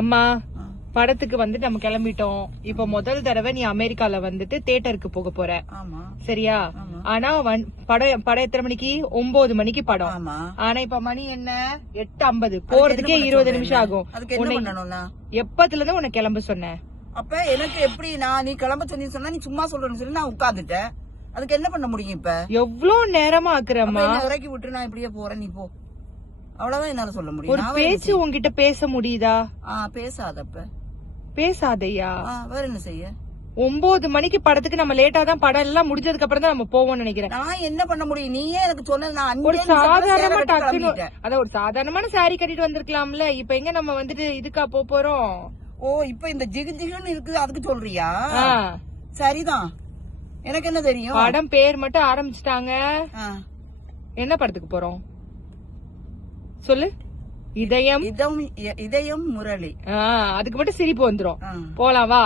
அம்மா படத்துக்கு வந்துட்டு நம்ம கிளம்பிட்டோம். இப்ப முதல் தடவை நீ அமெரிக்கால வந்துட்டு தியேட்டருக்கு போக போற. சரியா? ஆனா படம் எத்தனை மணிக்கு? 9 மணிக்கு படம். ஆனா இப்ப மணி என்ன? 8:50. போறதுக்கே 20 நிமிஷம் ஆகும். எப்பத்துல இருந்து உன்னை கிளம்ப சொன்ன? அப்ப எனக்கு எப்படி நீ கிளம்ப சொன்னா நீ சும்மா சொல்றேன்னு சொல்லி நான் உட்கார்ந்துட்டேன். அதுக்கு என்ன பண்ண முடியும்? இப்ப எவ்வளவு நேரமா ஆக்குறமா? இறக்கி விட்டு நான் இப்படியே போறேன், நீ போ. அவ்வளவுதான் என்னால சொல்ல முடியும். ஒரு பேச்சு உன்கிட்ட பேச முடியுதா? பேசாதப்ப பேசாதையா? வேற என்ன செய்ய? 9 மணிக்கு படத்துக்கு நம்ம லேட்டா தான் படம் எல்லாம் முடிஞ்சதுக்கு அப்புறம் தான் நம்ம போவோம்னு நினைக்கிறேன். நான் என்ன பண்ண முடியும்? நீயே எனக்கு சொன்ன ஒரு சாதாரணமா டக்குனு அத ஒரு சாதாரணமான சாரி கட்டிட்டு வந்திருக்கலாம்ல. இப்ப எங்க நம்ம வந்துட்டு இதுக்கா போறோம்? இப்ப இந்த ஜிகு ஜிகுன்னு இருக்கு, அதுக்கு சொல்றியா? சரிதான், எனக்கு என்ன தெரியும்? படம் பேர் மட்டும் ஆரம்பிச்சுட்டாங்க. என்ன படத்துக்கு போறோம் சொல்லு. இதயம் இதயம் முரளி. அதுக்கு மட்டும் சிரிப்பு வந்துரும். போலாம் வா.